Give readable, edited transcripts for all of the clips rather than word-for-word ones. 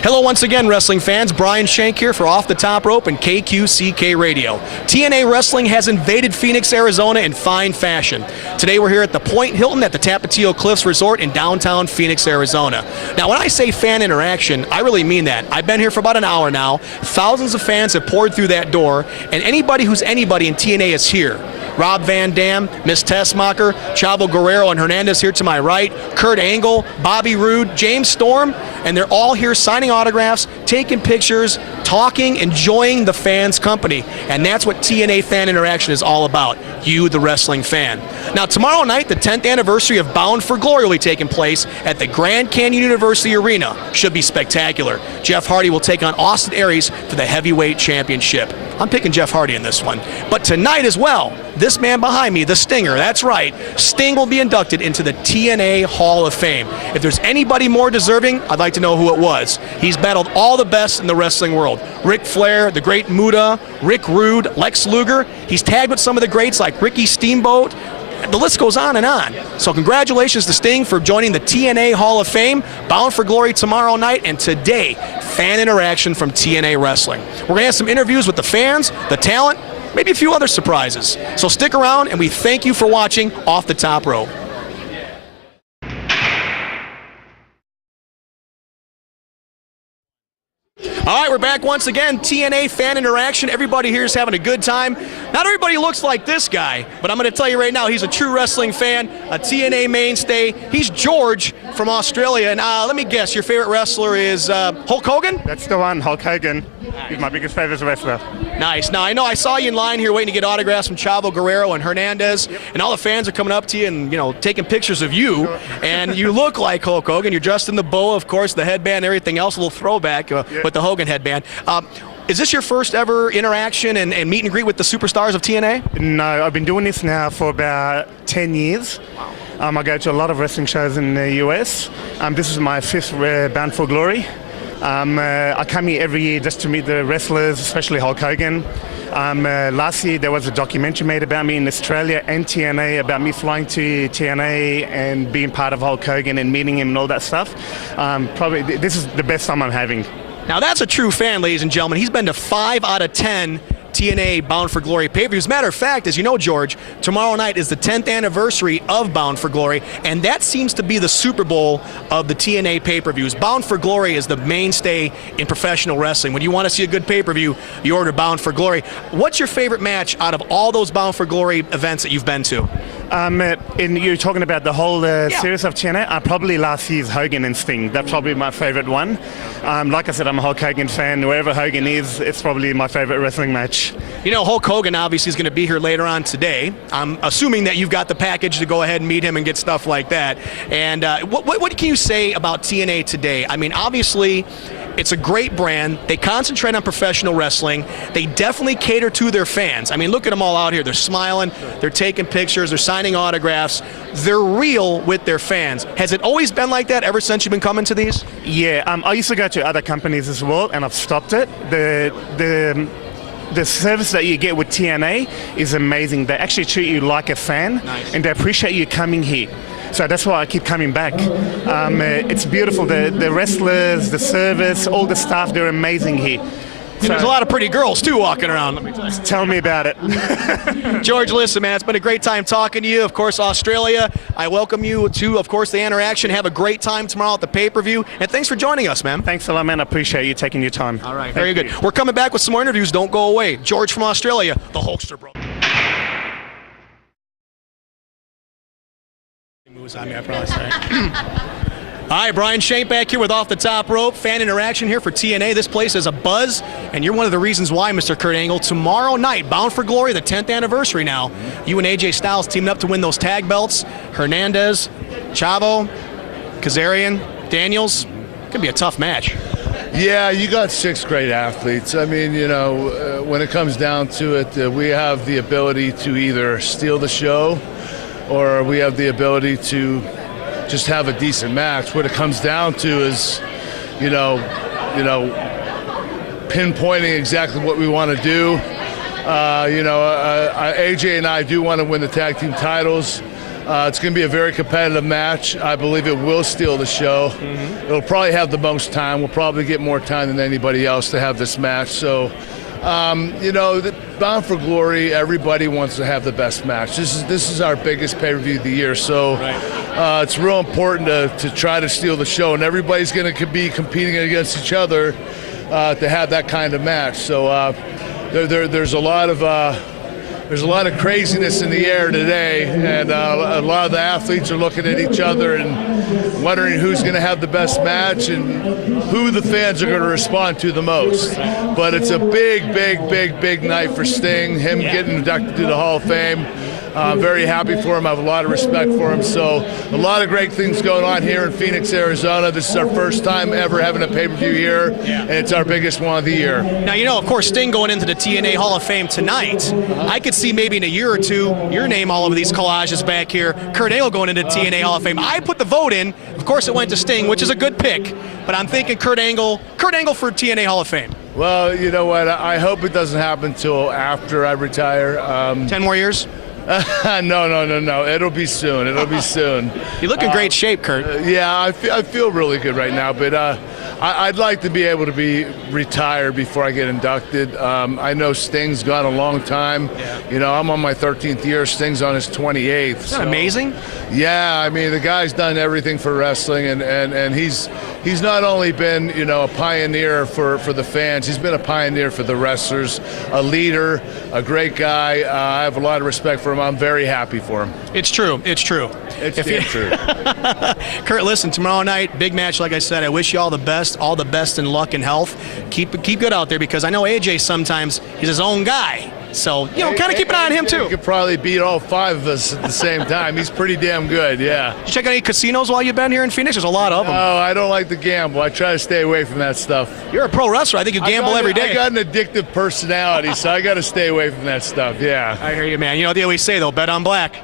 Hello once again, wrestling fans. Brian Shank here for Off the Top Rope and KQCK Radio. TNA Wrestling has invaded Phoenix, Arizona in fine fashion. Today we're here at the Point Hilton at the Tapatio Cliffs Resort in downtown Phoenix, Arizona. Now when I say fan interaction, I really mean that. I've been here for about an hour now. Thousands of fans have poured through that door, and anybody who's anybody in TNA is here. Rob Van Dam, Miss Tessmacher, Chavo Guerrero and Hernandez here to my right, Kurt Angle, Bobby Roode, James Storm, and they're all here signing autographs, taking pictures, talking, enjoying the fans' company. And that's what TNA Fan Interaction is all about, you, the wrestling fan. Now, tomorrow night, the 10th anniversary of Bound For Glory will be taking place at the Grand Canyon University Arena. Should be spectacular. Jeff Hardy will take on Austin Aries for the heavyweight championship. I'm picking Jeff Hardy in this one. But tonight as well, this man behind me, the Stinger, that's right, Sting will be inducted into the TNA Hall of Fame. If there's anybody more deserving, I'd like to know who it was. He's battled all the best in the wrestling world. Ric Flair, the Great Muta, Rick Rude, Lex Luger. He's tagged with some of the greats like Ricky Steamboat. The list goes on and on. So congratulations to Sting for joining the TNA Hall of Fame. Bound for Glory tomorrow night, and today, fan interaction from TNA Wrestling. We're going to have some interviews with the fans, the talent, maybe a few other surprises. So stick around, and we thank you for watching Off the Top Rope. All right, we're back once again. TNA Fan Interaction. Everybody here is having a good time. Not everybody looks like this guy, but I'm going to tell you right now, he's a true wrestling fan, a TNA mainstay. He's George from Australia. And let me guess, your favorite wrestler is Hulk Hogan? That's the one, Hulk Hogan. He's my biggest favorite wrestler. Nice. Now, I know I saw you in line here waiting to get autographs from Chavo Guerrero and Hernandez, and all the fans are coming up to you and, you know, taking pictures of you, and you look like Hulk Hogan. You're dressed in the boa, of course, the headband, everything else, a little throwback with the Hogan headband. Is this your first ever interaction and meet and greet with the superstars of TNA? No, I've been doing this now for about 10 years. I go to a lot of wrestling shows in the US. This is my fifth Bound for Glory. I come here every year just to meet the wrestlers, especially Hulk Hogan. Last year there was a documentary made about me in Australia and TNA, about me flying to TNA and being part of Hulk Hogan and meeting him and all that stuff. Probably this is the best time I'm having. Now that's a true fan, ladies and gentlemen. He's been to 5 out of 10 TNA Bound for Glory pay-per-views. Matter of fact, as you know, George, tomorrow night is the 10th anniversary of Bound for Glory, and that seems to be the Super Bowl of the TNA pay-per-views. Bound for Glory is the mainstay in professional wrestling. When you want to see a good pay-per-view, you order Bound for Glory. What's your favorite match out of all those Bound for Glory events that you've been to? You're talking about the whole series of TNA? Probably last year's Hogan and Sting. That's probably my favorite one. Like I said, I'm a Hulk Hogan fan. Wherever Hogan is, it's probably my favorite wrestling match. You know, Hulk Hogan obviously is going to be here later on today. I'm assuming that you've got the package to go ahead and meet him and get stuff like that. And what can you say about TNA today? I mean, obviously, it's a great brand. They concentrate on professional wrestling. They definitely cater to their fans. I mean, look at them all out here. They're smiling. They're taking pictures. They're signing autographs. They're real with their fans. Has it always been like that ever since you've been coming to these? Yeah, I used to go to other companies as well, and I've stopped it. The service that you get with TNA is amazing. They actually treat you like a fan, and they appreciate you coming here. So that's why I keep coming back. It's beautiful. The wrestlers, the service, all the staff, they're amazing here. And there's a lot of pretty girls, too, walking around. Let me tell you. Tell me about it. George, listen, man, it's been a great time talking to you. Of course, Australia, I welcome you to, of course, the interaction. Have a great time tomorrow at the pay-per-view. And thanks for joining us, man. Thanks a lot, man. I appreciate you taking your time. All right, very good. We're coming back with some more interviews. Don't go away. George from Australia, the Hulkster bro. All right, Brian Shank back here with Off the Top Rope. Fan interaction here for TNA. This place is a buzz, and you're one of the reasons why, Mr. Kurt Angle. Tomorrow night, Bound for Glory, the 10th anniversary now. You and AJ Styles teamed up to win those tag belts. Hernandez, Chavo, Kazarian, Daniels. Could be a tough match. Yeah, you got 6 great athletes. I mean, you know, when it comes down to it, we have the ability to either steal the show or we have the ability to just have a decent match. What it comes down to is, pinpointing exactly what we want to do. AJ and I do want to win the tag team titles. It's going to be a very competitive match. I believe it will steal the show. It'll probably have the most time. We'll probably get more time than anybody else to have this match. So, Bound for Glory, everybody wants to have the best match. This is our biggest pay-per-view of the year. So it's real important to try to steal the show. And everybody's going to be competing against each other to have that kind of match. So there's a lot of craziness in the air today, and a lot of the athletes are looking at each other and wondering who's going to have the best match and who the fans are going to respond to the most. But it's a big night for Sting, him getting inducted to the Hall of Fame. I'm very happy for him. I have a lot of respect for him. So a lot of great things going on here in Phoenix, Arizona. This is our first time ever having a pay-per-view here, and it's our biggest one of the year. Now, of course, Sting going into the TNA Hall of Fame tonight. I could see maybe in a year or two your name all over these collages back here. Kurt Angle going into TNA Hall of Fame. I put the vote in. Of course, it went to Sting, which is a good pick. But I'm thinking Kurt Angle for TNA Hall of Fame. Well, you know what? I hope it doesn't happen until after I retire. 10 more years? No. It'll be soon. You look in great shape, Kurt. Yeah, I feel really good right now, but I'd like to be able to be retired before I get inducted. I know Sting's gone a long time. Yeah. I'm on my 13th year. Sting's on his 28th. Isn't that amazing? Yeah, I mean, the guy's done everything for wrestling, and he's not only been, a pioneer for the fans, he's been a pioneer for the wrestlers, a leader, a great guy. I have a lot of respect for him. I'm very happy for him. It's true. It's true. It's damn true. Kurt, listen, tomorrow night, big match, like I said. I wish you all the best in luck and health. Keep good out there, because I know AJ sometimes he's his own guy. So, kind of keep an eye on him, too. He could probably beat all 5 of us at the same time. He's pretty damn good, yeah. Did you check out any casinos while you've been here in Phoenix? There's a lot of them. No, I don't like to gamble. I try to stay away from that stuff. You're a pro wrestler. I think you gamble every day. I got an addictive personality, so I got to stay away from that stuff, yeah. I hear you, man. You know what they always say, though, bet on black.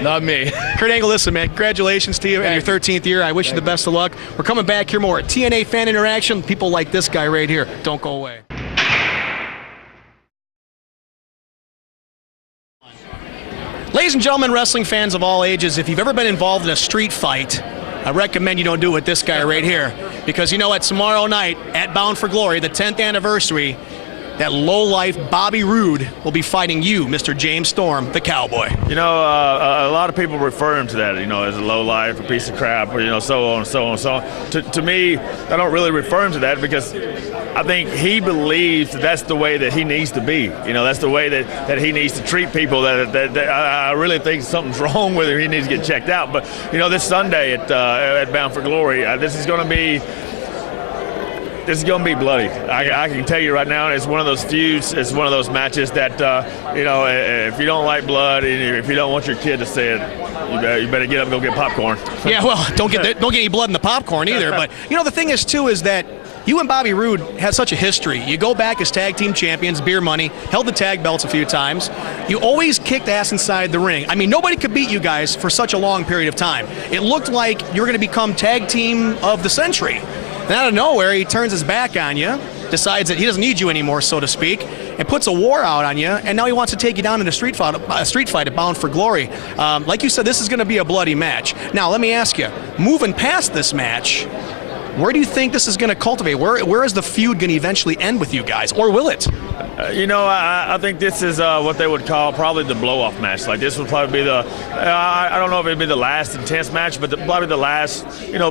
Not me. Kurt Angle, listen, man, congratulations to you in your 13th year. I wish you the best of luck. We're coming back here more at TNA Fan Interaction. People like this guy right here. Don't go away. Ladies and gentlemen, wrestling fans of all ages, if you've ever been involved in a street fight, I recommend you don't do it with this guy right here. Because tomorrow night at Bound for Glory, the 10th anniversary, that lowlife Bobby Roode will be fighting you, Mr. James Storm, the Cowboy. A lot of people refer him to that, as a lowlife, a piece of crap, or, so on and so on and so on. To me, I don't really refer him to that, because I think he believes that that's the way that he needs to be. That's the way that he needs to treat people. That I really think something's wrong with him. He needs to get checked out. But, this Sunday at Bound for Glory, this is going to be bloody. I can tell you right now, it's one of those feuds, it's one of those matches that, if you don't like blood, and if you don't want your kid to see it, you better get up and go get popcorn. Yeah, well, don't get any blood in the popcorn either. But, the thing is, too, is that you and Bobby Roode had such a history. You go back as tag team champions, beer money, held the tag belts a few times. You always kicked ass inside the ring. I mean, nobody could beat you guys for such a long period of time. It looked like you were going to become tag team of the century. And out of nowhere, he turns his back on you, decides that he doesn't need you anymore, so to speak, and puts a war out on you, and now he wants to take you down in a street fight at Bound for Glory. Like you said, this is going to be a bloody match. Now, let me ask you, moving past this match, where do you think this is going to cultivate? Where is the feud going to eventually end with you guys, or will it? I think this is what they would call probably the blow-off match. Like, this would probably be I don't know if it'd be the last intense match, but probably the last,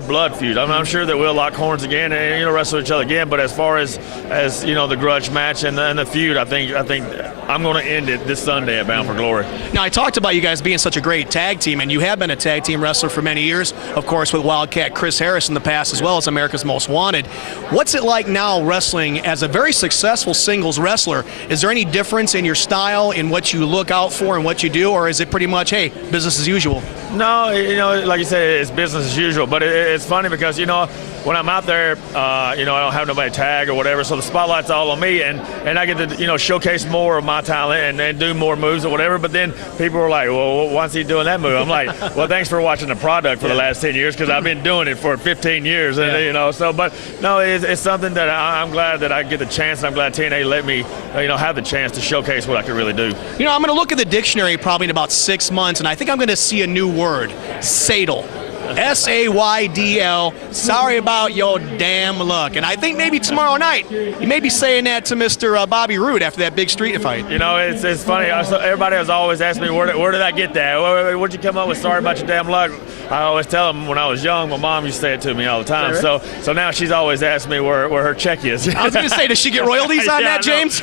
blood feud. I'm sure that we'll lock horns again and, wrestle each other again. But as far as the grudge match and the feud, I think I'm going to end it this Sunday at Bound for Glory. Now, I talked about you guys being such a great tag team, and you have been a tag team wrestler for many years, of course, with Wildcat Chris Harris in the past, as well as America's Most Wanted. What's it like now wrestling as a very successful singles wrestler? Is there any difference in your style, in what you look out for and what you do, or is it pretty much, hey, business as usual? No, like you said, it's business as usual. But it's funny because, when I'm out there, I don't have nobody tag or whatever, so the spotlight's all on me, and I get to, showcase more of my talent and do more moves or whatever. But then people are like, well, why is he doing that move? I'm like, well, thanks for watching the product for the last 10 years, because I've been doing it for 15 years, and but no, it's something that I'm glad that I get the chance, and I'm glad TNA let me, have the chance to showcase what I can really do. I'm going to look at the dictionary probably in about 6 months, and I think I'm going to see a new word, Saydel. S-A-Y-D-L. Sorry about your damn luck. And I think maybe tomorrow night you may be saying that to Mr. Bobby Roode after that big street fight. It's funny. Everybody has always asked me, where did I get that? Where'd you come up with sorry about your damn luck? I always tell them when I was young, my mom used to say it to me all the time. So now she's always asked me where her check is. I was going to say, does she get royalties on that, James?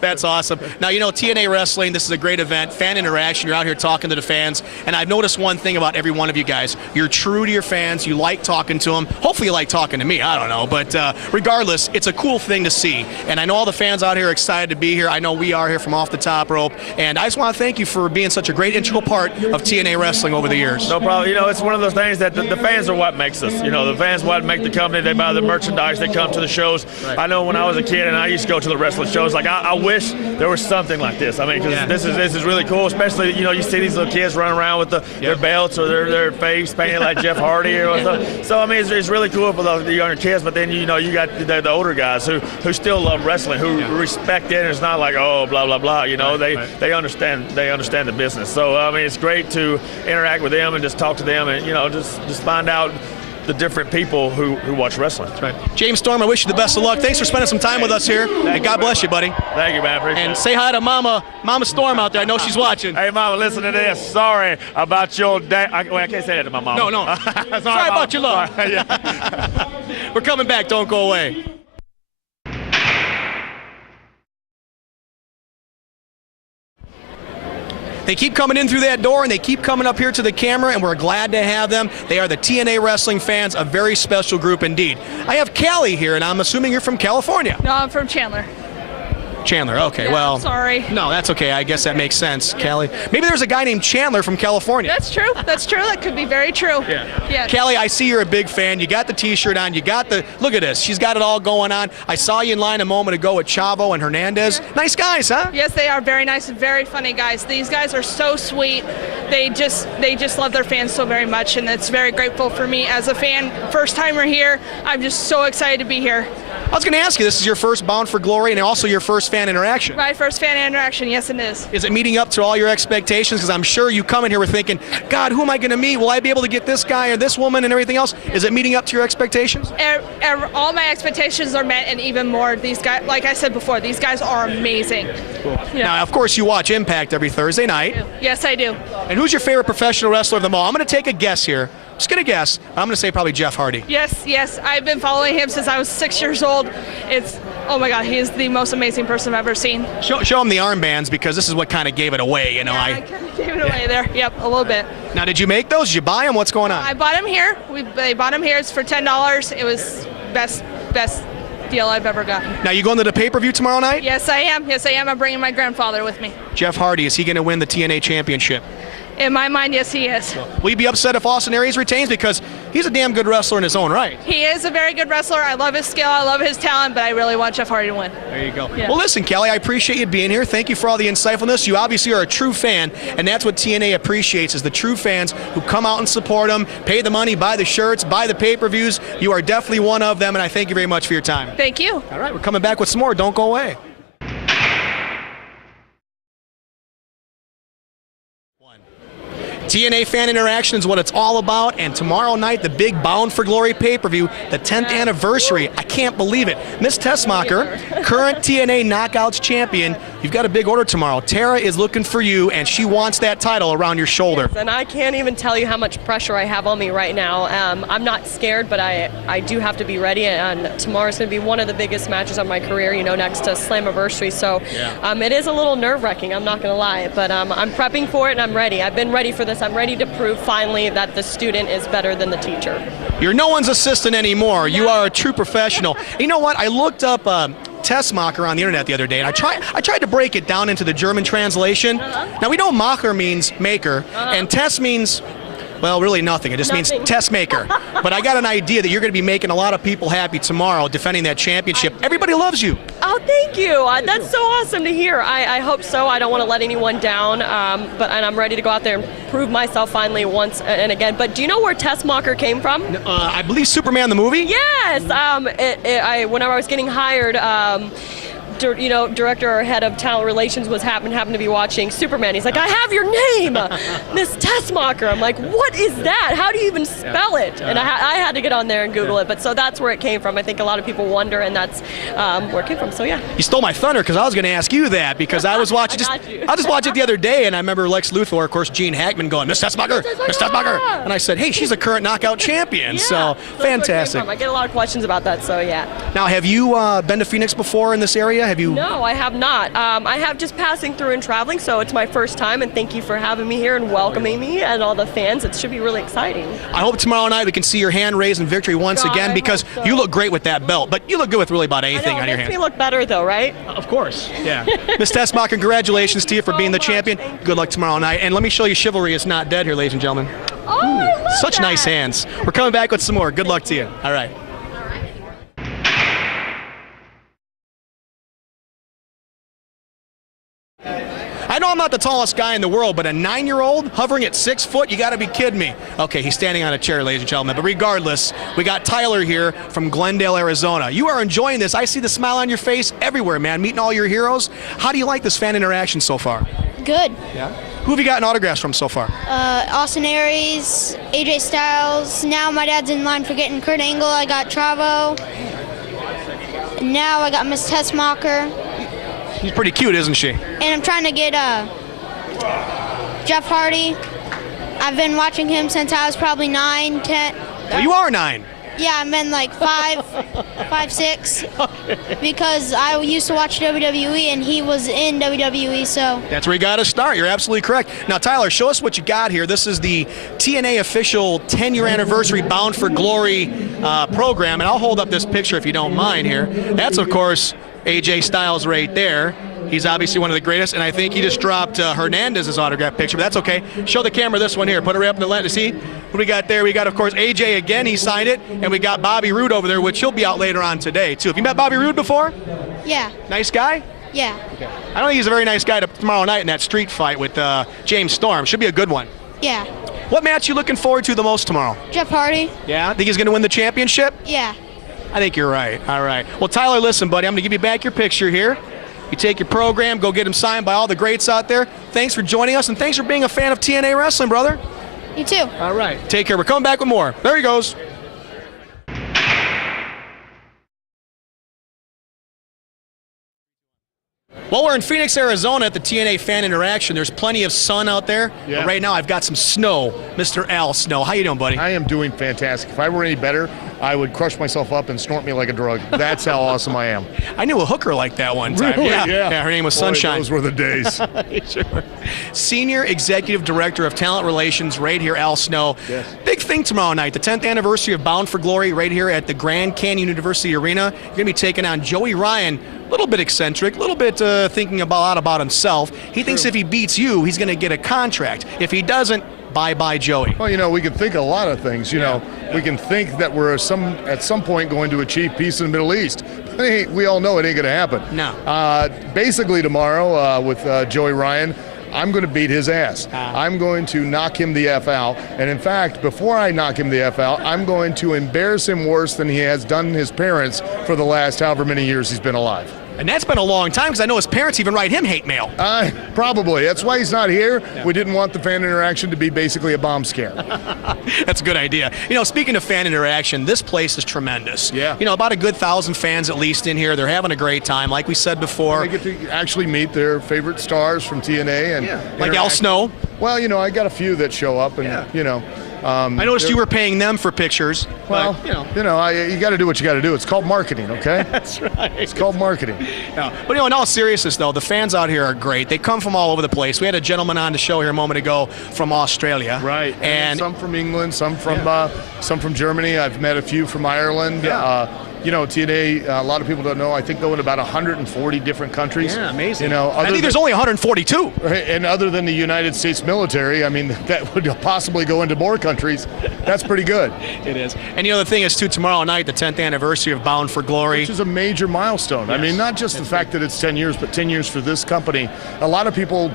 That's awesome. Now, TNA Wrestling, this is a great event, fan interaction. You're out here talking to the fans. And I've noticed one thing about every one of you guys. You're true to your fans. You like talking to them. Hopefully you like talking to me. I don't know. But regardless, it's a cool thing to see. And I know all the fans out here are excited to be here. I know we are here from Off the Top Rope. And I just want to thank you for being such a great integral part of TNA Wrestling over the years. No problem. It's one of those things that the fans are what makes us. The fans what make the company. They buy the merchandise. They come to the shows. Right. I know when I was a kid and I used to go to the wrestling shows, like I wish there was something like this. I mean, because this is really cool. Especially, you see these little kids running around with their belts or their face painted like Jeff Hardy or something. So I mean, it's really cool for the younger kids. But then you got the older guys who still love wrestling, who respect it. And it's not like, oh, blah blah blah. They understand the business. So I mean, it's great to interact with them and just talk to them and just find out the different people who watch wrestling. That's right. James Storm, I wish you the best of luck. Thanks for spending some time with us here. And God bless you, buddy. Thank you, man. Appreciate and say hi to Mama Storm out there. I know she's watching. Hey, Mama, listen to this. Sorry about your day. I can't say that to my mama. No. Sorry about your luck. We're coming back. Don't go away. They keep coming in through that door, and they keep coming up here to the camera, and we're glad to have them. They are the TNA Wrestling fans, a very special group indeed. I have Callie here, and I'm assuming you're from California. No, I'm from Chandler. Chandler, okay, yeah, well. Sorry. No, that's okay. I guess that makes sense, Callie. Maybe there's a guy named Chandler from California. That's true. That could be very true. Yeah. Callie, I see you're a big fan. You got the T-shirt on. You got look at this. She's got it all going on. I saw you in line a moment ago with Chavo and Hernandez. Nice guys, huh? Yes, they are very nice and very funny guys. These guys are so sweet. They just love their fans so very much, and it's very grateful for me as a fan. First timer here. I'm just so excited to be here. I was going to ask you, this is your first Bound for Glory and also your first fan interaction. My first fan interaction, yes it is. Is it meeting up to all your expectations? Because I'm sure you come in here with thinking, God, who am I going to meet? Will I be able to get this guy or this woman and everything else? Is it meeting up to your expectations? All my expectations are met and even more. These guys, like I said before, these guys are amazing. Cool. Yeah. Now, of course, you watch Impact every Thursday night. Yes, I do. And who's your favorite professional wrestler of them all? I'm going to take a guess here. Just going to guess. I'm going to say probably Jeff Hardy. Yes. I've been following him since I was 6 years old. Oh my God, he is the most amazing person I've ever seen. Show him the armbands, because this is what kind of gave it away, Yeah, I kind of gave it away there. Yep, a little bit. Now, did you make those? Did you buy them? What's going on? I bought them here. They bought them here. It's for $10. It was best deal I've ever gotten. Now, you going to the pay-per-view tomorrow night? Yes, I am. I'm bringing my grandfather with me. Jeff Hardy, is he going to win the TNA Championship? In my mind, yes, he is. Will you be upset if Austin Aries retains? Because he's a damn good wrestler in his own right. He is a very good wrestler. I love his skill. I love his talent, but I really want Jeff Hardy to win. There you go. Yeah. Well, listen, Callie, I appreciate you being here. Thank you for all the insightfulness. You obviously are a true fan, and that's what TNA appreciates, is the true fans who come out and support them, pay the money, buy the shirts, buy the pay-per-views. You are definitely one of them, and I thank you very much for your time. Thank you. All right, we're coming back with some more. Don't go away. TNA fan interaction is what it's all about, and tomorrow night, the big Bound for Glory pay-per-view, the 10th anniversary. I can't believe it. Miss Tessmacher, current TNA Knockouts champion, you've got a big order tomorrow. Tara is looking for you, and she wants that title around your shoulder. Yes, and I can't even tell you how much pressure I have on me right now. I'm not scared, but I do have to be ready, and tomorrow's going to be one of the biggest matches of my career, next to Slammiversary. So it is a little nerve-wracking, I'm not going to lie, but I'm prepping for it, and I'm ready. I've been ready for this. I'm ready to prove finally that the student is better than the teacher. You're no one's assistant anymore. You are a true professional. You know what? I looked up Tessmacher on the internet the other day, and I tried to break it down into the German translation. Now, we know Macher means maker, and Tess means, Well, really nothing. It just means test maker. But I got an idea that you're going to be making a lot of people happy tomorrow defending that championship. Everybody loves you. Oh, thank you. That's so awesome to hear. I hope so. I don't want to let anyone down, and I'm ready to go out there and prove myself finally once and again. But do you know where Tessmacher came from? I believe Superman the movie? Yes. Whenever I was getting hired, director or head of talent relations happened to be watching Superman. He's like, I have your name, Miss Tessmacher. I'm like, what is that? How do you even spell it? And I had to get on there and Google it. But so that's where it came from. I think a lot of people wonder, and that's where it came from. So yeah. You stole my thunder because I was going to ask you that because I was watching. I just watched it the other day, and I remember Lex Luthor, of course, Gene Hackman going, Miss Tessmacher, Miss Tessmacher, and I said, hey, she's a current knockout champion. Yeah, so fantastic. I get a lot of questions about that. So yeah. Now, have you been to Phoenix before in this area? Have you? No, I have not. I have just passing through and traveling, so it's my first time, and thank you for having me here and welcoming me and all the fans. It should be really exciting. I hope tomorrow night we can see your hand raised in victory once again because you look great with that belt, but you look good with really about anything on your hand. It makes me look better, though, right? Of course, yeah. Miss Tessmacher, congratulations to you for being the champion. Good luck tomorrow night, and let me show you chivalry is not dead here, ladies and gentlemen. Oh, I love Such that. nice hands. We're coming back with some more. Good luck to you. All right. I know I'm not the tallest guy in the world, but a 9-year-old hovering at 6 foot, you got to be kidding me. Okay, he's standing on a chair, ladies and gentlemen. But regardless, we got Tyler here from Glendale, Arizona. You are enjoying this. I see the smile on your face everywhere, man, meeting all your heroes. How do you like this fan interaction so far? Good. Yeah. Who have you gotten autographs from so far? Austin Aries, AJ Styles. Now my dad's in line for getting Kurt Angle. I got Travo. And now I got Miss Tessmacher. She's pretty cute, isn't she? And I'm trying to get Jeff Hardy. I've been watching him since I was probably 9, 10. Well, you are 9. Yeah, I'm in like 5, 6. Because I used to watch WWE and he was in WWE, so. That's where you got to start. You're absolutely correct. Now, Tyler, show us what you got here. This is the TNA official 10-year anniversary Bound for Glory program. And I'll hold up this picture if you don't mind here. That's, of course, AJ Styles right there. He's obviously one of the greatest, and I think he just dropped Hernandez's autograph picture, but that's okay. Show the camera this one here. Put it right up in the lens to see what we got there. We got, of course, AJ again. He signed it, and we got Bobby Roode over there, which he'll be out later on today, too. Have you met Bobby Roode before? Yeah. Nice guy? Yeah. Okay. I don't think he's a very nice guy tomorrow night in that street fight with James Storm. Should be a good one. Yeah. What match you looking forward to the most tomorrow? Jeff Hardy. Yeah? Think he's going to win the championship? Yeah. I think you're right. All right. Well, Tyler, listen, buddy, I'm going to give you back your picture here. You take your program, go get them signed by all the greats out there. Thanks for joining us, and thanks for being a fan of TNA Wrestling, brother. You too. All right. Take care. We're coming back with more. There he goes. Well, we're in Phoenix, Arizona at the TNA Fan Interaction. There's plenty of sun out there. Yeah. But right now, I've got some snow. Mr. Al Snow. How you doing, buddy? I am doing fantastic. If I were any better, I would crush myself up and snort me like a drug. That's how awesome I am. I knew a hooker like that one time. Really? Yeah, her name was Boy, Sunshine. those were the days. Sure. Senior Executive Director of Talent Relations right here, Al Snow. Yes. Big thing tomorrow night, the 10th anniversary of Bound for Glory right here at the Grand Canyon University Arena. You're going to be taking on Joey Ryan. A little bit eccentric, a little bit thinking a lot about himself. He thinks if he beats you, he's going to get a contract. If he doesn't, bye-bye Joey. Well, you know, we can think a lot of things. You know, we can think that we're at some point going to achieve peace in the Middle East. We all know it ain't going to happen. No. Basically tomorrow with Joey Ryan, I'm going to beat his ass. I'm going to knock him the F out. And in fact, before I knock him the F out, I'm going to embarrass him worse than he has done his parents for the last however many years he's been alive. And that's been a long time because I know his parents even write him hate mail. Probably. That's why he's not here. Yeah. We didn't want the fan interaction to be basically a bomb scare. That's a good idea. You know, speaking of fan interaction, this place is tremendous. Yeah. You know, about a good 1,000 fans at least in here. They're having a great time, like we said before. And they get to actually meet their favorite stars from TNA. And like Al Snow. Well, you know, I got a few that show up, and, you know. I noticed you were paying them for pictures. Well, but, you got to do what you got to do. It's called marketing, okay? That's right. It's called marketing. Yeah. But, you know, in all seriousness, though, the fans out here are great. They come from all over the place. We had a gentleman on the show here a moment ago from Australia. Right. And some from England, some from Germany. I've met a few from Ireland. Yeah. you know, TNA, a lot of people don't know, I think go in about 140 different countries. Yeah, amazing. You know, I think there's only 142. And other than the United States military, I mean, that would possibly go into more countries. That's pretty good. It is. And the thing is, too, tomorrow night, the 10th anniversary of Bound for Glory. Which is a major milestone. Yes. I mean, not just the fact that it's 10 years, but 10 years for this company. A lot of people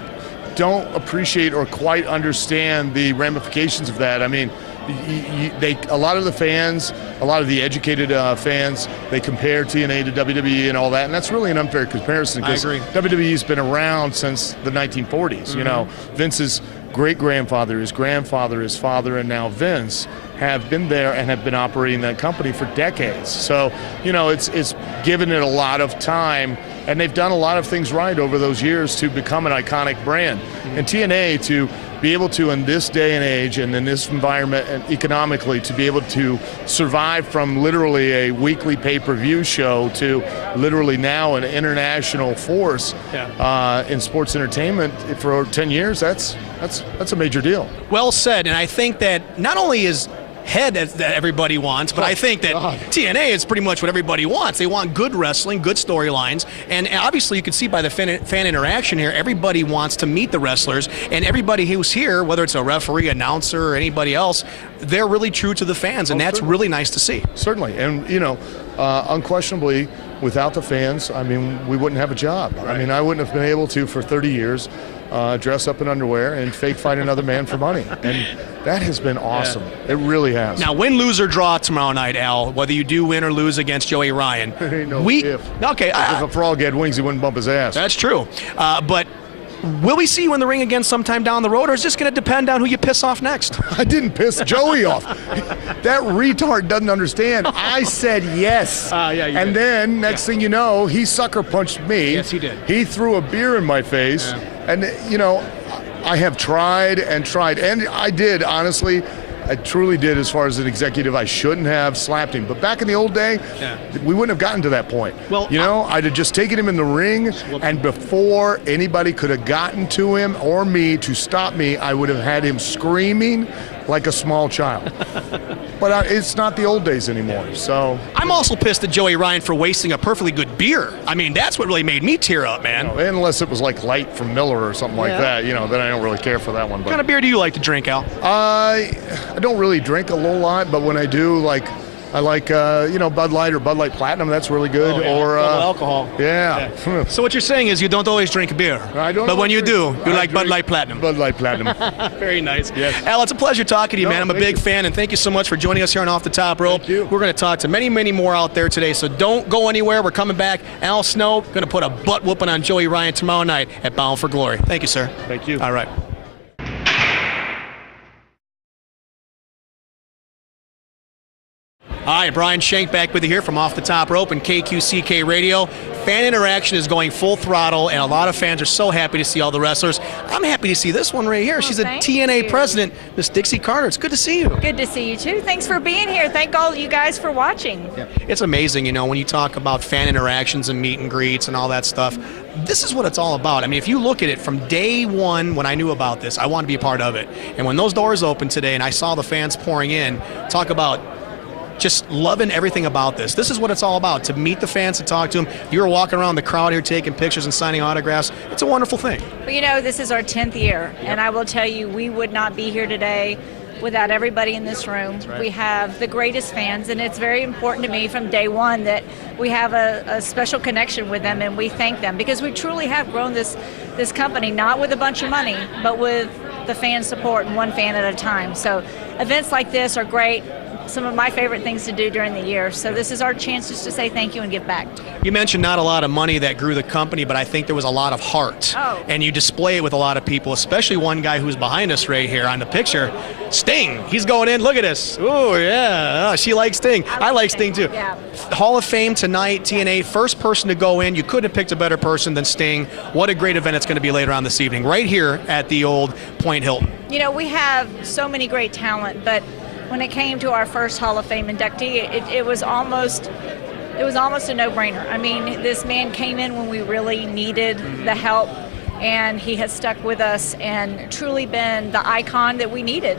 don't appreciate or quite understand the ramifications of that. I mean, a lot of the fans, a lot of the educated fans, they compare TNA to WWE and all that, and that's really an unfair comparison because WWE's been around since the 1940s. You know, Vince's great-grandfather, his grandfather, his father, and now Vince have been there and have been operating that company for decades. So, you know, it's given it a lot of time, and they've done a lot of things right over those years to become an iconic brand. And TNA, to be able to, in this day and age and in this environment and economically, to be able to survive from literally a weekly pay-per-view show to literally now an international force in sports entertainment for 10 years, that's a major deal. Well said, and I think that not only is head that everybody wants, but I think that TNA is pretty much what everybody wants. They want good wrestling, good storylines, and obviously you can see by the fan interaction here, everybody wants to meet the wrestlers, and everybody who's here, whether it's a referee, announcer, or anybody else, they're really true to the fans, and that's really nice to see. Certainly, and you know, unquestionably, without the fans, I mean, we wouldn't have a job. Right. I mean, I wouldn't have been able to, for 30 years, dress up in underwear and fake fight another man for money. And that has been awesome. Yeah. It really has. Now, win, lose, or draw tomorrow night, Al, whether you do win or lose against Joey Ryan. Okay. If a frog had wings, he wouldn't bump his ass. That's true. But will we see you in the ring again sometime down the road, or is this going to depend on who you piss off next? I didn't piss Joey off. That retard doesn't understand. I said yes. And then, next thing you know, he sucker punched me. Yes, he did. He threw a beer in my face. Yeah. And, you know, I have tried and tried. And I did, honestly. I truly did. As far as an executive, I shouldn't have slapped him. But back in the old day, we wouldn't have gotten to that point. Well, you know, I'd have just taken him in the ring, and before anybody could have gotten to him or me to stop me, I would have had him screaming like a small child. But it's not the old days anymore. So I'm also pissed at Joey Ryan for wasting a perfectly good beer. I mean, that's what really made me tear up, man. You know, unless it was like light from Miller or something like that, you know, then I don't really care for that one. What kind of beer do you like to drink, Al? I don't really drink a whole lot, but when I do, like, I like, you know, Bud Light or Bud Light Platinum. That's really good. Or alcohol. Yeah. So what you're saying is you don't always drink beer. I don't. But when you do, you like Bud Light Platinum. Bud Light Platinum. Very nice. Yes. Al, it's a pleasure talking to you, man. I'm a big fan, and thank you so much for joining us here on Off the Top Rope. Thank you. We're going to talk to many, many more out there today, so don't go anywhere. We're coming back. Al Snow going to put a butt whooping on Joey Ryan tomorrow night at Bound for Glory. Thank you, sir. Thank you. All right. Hi, Brian Shank back with you here from Off the Top Rope and KQCK Radio. Fan interaction is going full throttle, and a lot of fans are so happy to see all the wrestlers. I'm happy to see this one right here. She's a TNA president, Miss Dixie Carter. It's good to see you. Good to see you, too. Thanks for being here. Thank all you guys for watching. Yeah. It's amazing, you know, when you talk about fan interactions and meet and greets and all that stuff. This is what it's all about. I mean, if you look at it from day one when I knew about this, I wanted to be a part of it. And when those doors opened today and I saw the fans pouring in, talk about just loving everything about this. This is what it's all about, to meet the fans, to talk to them. You were walking around the crowd here taking pictures and signing autographs. It's a wonderful thing. Well, you know, this is our 10th year, and I will tell you, we would not be here today without everybody in this room. Right. We have the greatest fans, and it's very important to me from day one that we have a special connection with them, and we thank them, because we truly have grown this company, not with a bunch of money, but with the fan support and one fan at a time. So events like this are great. Some of my favorite things to do during the year. So this is our chance just to say thank you and give back. You mentioned not a lot of money that grew the company, but I think there was a lot of heart. Oh. And you display it with a lot of people, especially one guy who's behind us right here on the picture, Sting. He's going in. Look at this. Oh, yeah. Oh, she likes Sting. I like Sting too. Yeah. Hall of Fame tonight, TNA, first person to go in. You couldn't have picked a better person than Sting. What a great event it's going to be later on this evening, right here at the old Point Hilton. You know, we have so many great talent, but when it came to our first Hall of Fame inductee, it was almost a no-brainer. I mean, this man came in when we really needed the help, and he has stuck with us and truly been the icon that we needed.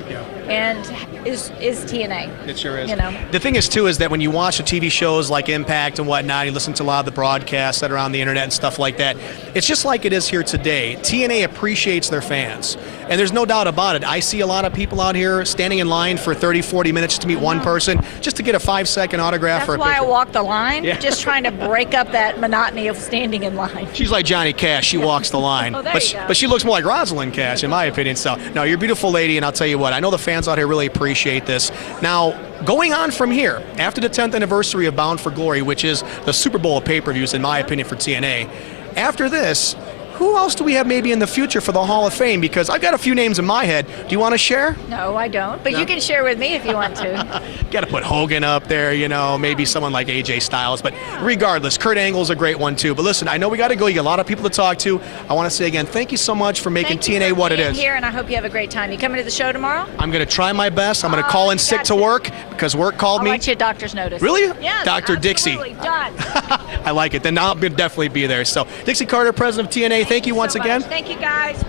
And is TNA. It sure is. You know. The thing is, too, is that when you watch the TV shows like Impact and whatnot, you listen to a lot of the broadcasts that are on the internet and stuff like that, it's just like it is here today. TNA appreciates their fans. And there's no doubt about it. I see a lot of people out here standing in line for 30, 40 minutes to meet one person just to get a 5-second autograph for a That's why picture. I walk the line, Yeah. just trying to break up that monotony of standing in line. She's like Johnny Cash. She walks the line. Oh, there but, you go. but she looks more like Rosalind Cash, in my opinion. So, no, you're a beautiful lady, and I'll tell you what, I know the fans out here really appreciate this. Now, going on from here, after the 10th anniversary of Bound for Glory, which is the Super Bowl of pay-per-views, in my opinion, for TNA, after this, who else do we have maybe in the future for the Hall of Fame? Because I've got a few names in my head. Do you want to share? No, I don't. But No? you can share with me if you want to. Got to put Hogan up there, you know, maybe someone like AJ Styles. But regardless, Kurt Angle's a great one, too. But listen, I know we got to go. You got a lot of people to talk to. I want to say again, thank you so much for making Thank you TNA for what it being is. here, and I hope you have a great time. You coming to the show tomorrow? I'm going to try my best. I'm going to Oh, call in you sick got to to. work because work called I'll me. write you a doctor's notice. Really? Yes, Dr. Dixie. absolutely. Done. I like it. Then I'll definitely be there. So, Dixie Carter, president of TNA, thank you once so much. again. Thank you, guys.